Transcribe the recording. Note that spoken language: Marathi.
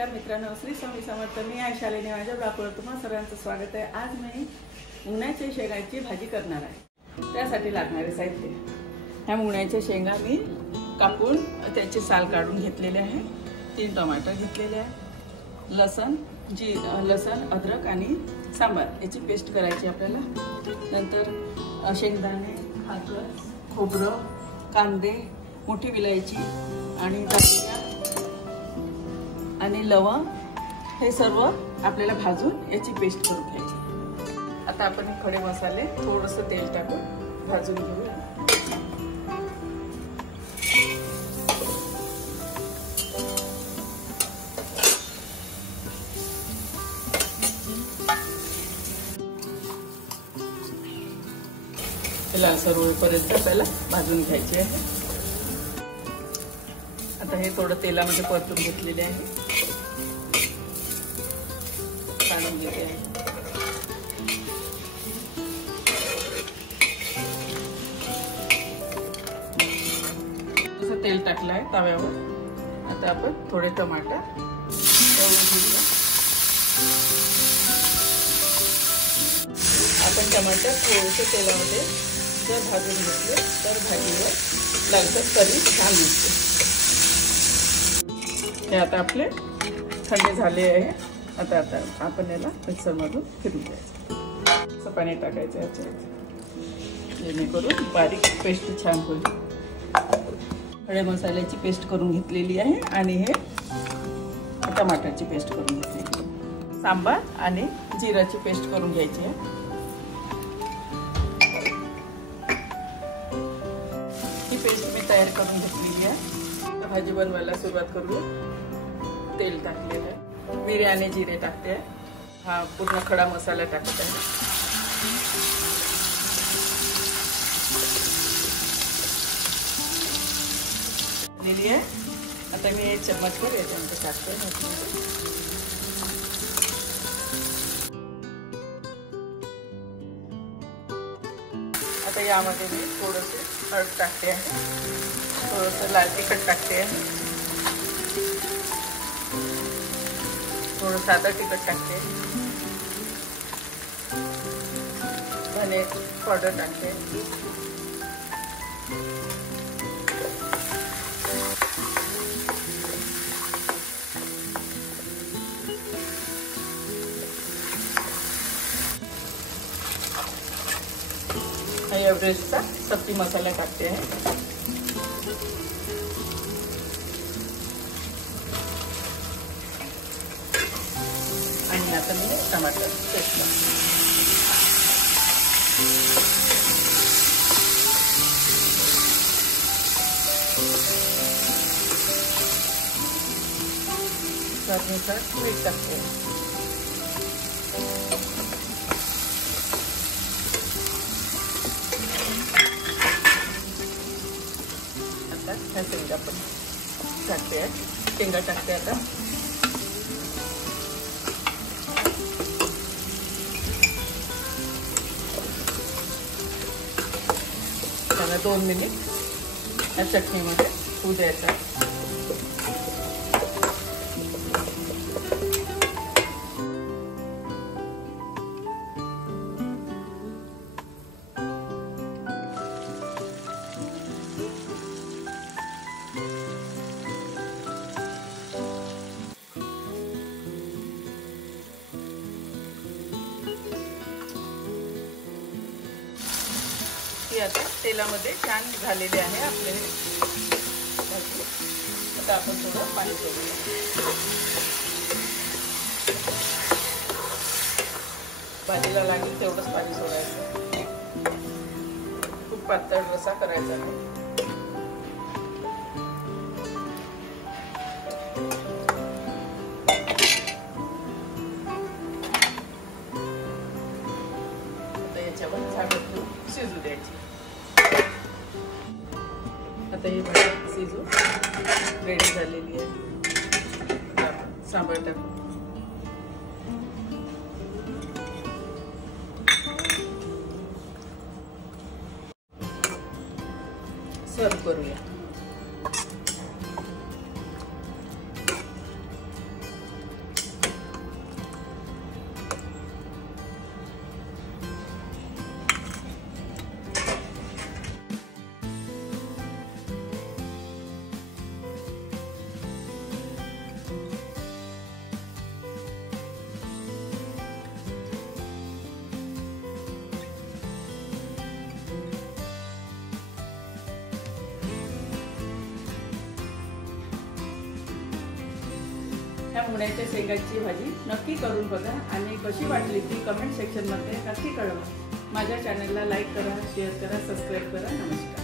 नमस्कार मित्रांनो, श्री स्वामी समर्थ. मी आहे शालिनी. माझ्या ब्लॉगवर तुम्हा सर्वांचं स्वागत आहे. आज मी मुंगण्याच्या शेंगाची भाजी करणार आहे. त्यासाठी लागणारे साहित्य: ह्या मुंगण्याच्या शेंगा मी कापून त्याचे साल काढून घेतलेले आहे. 3 टमाटर घेतलेले आहे. लसण, अद्रक आणि सांबार याची पेस्ट करायची आपल्याला. नंतर शेंगदाणे, खसखस, खोबरं, कांदे, मोठी विलायची आणि दालचिनी आणि लवंग हे सर्व आपल्याला भाजून याची पेस्ट करून घ्यायची. आता आपण खडे मसाले थोडंसं तेल टाकून भाजून घेऊया. लालसर होईपर्यंत आपल्याला भाजून घ्यायचे आहे. आता हे थोडं तेलामध्ये परतून घेतलेले आहे. काढून घेते आहे. तसं तेल टाकलं आहे तव्यावर. आता आपण थोडे टमाटर तळून घेऊया. आपण टमाटर थोडेसे तेलामध्ये जर भाजून घेतले तर भाजीवर लागतं तरी छान दिसते. हे आता आपले थंड झाले आहे. आता आपण याला मिक्सरमधून फिरून घ्यायचं. असं पाणी टाकायचं याच्यात, जेणेकरून बारीक पेस्ट छान होईल. खडे मसाल्याची पेस्ट करून घेतलेली आहे आणि हे टमाटरची पेस्ट करून घेतलेली आहे. सांबार आणि जिराची पेस्ट करून घ्यायची आहे. ही पेस्ट मी तयार करून घेतलेली आहे. भाजी बनवायला सुरुवात करूया. तेल टाकलेलं आहे. मिरे आणि जिरे टाकते. हा पूर्ण खडा मसाला टाकत आहे. दिली आहे. आता मी एक चम्मचभर याच्यामध्ये टाकते. आता यामध्ये मी थोडंसे हळद टाकते आहे. थोडंसं लाल तिखट टाकते आहे. थोडं साधं तिखट टाकते. धने पावडर टाकते. एव्हरेस्टचा सब्जी मसाला टाकते आहे. आणि आता मी टमाटर पेस्ट स्वादनुसार मीठ टाकते. आता ह्या शेंगा पण टाकते. शेंगा टाकते आता. त्याला 2 मिनिट या चटणीमध्ये होऊ द्यायचा. आता तेलामध्ये छान झालेले आहे आपले भाजी. आता आपण थोडं पाणी सोडूया. भाजीला लागेल तेवढंच पाणी सोडायचं. खूप पातळ रसा करायचा नाही. आता याच्यावर झाकण ठेवून शिजू द्यायची. आता ही भाजी शिजून रेडी झालेली आहे. सांबार टाकू. सर्व करूया. ह्या मुळ्याच्या शेंगाची भाजी नक्की करून बघा आणि कशी वाटली ती कमेंट सेक्शनमध्ये नक्की कळवा। माझ्या चॅनलला लाईक करा, शेअर करा, सबस्क्राईब करा। नमस्कार।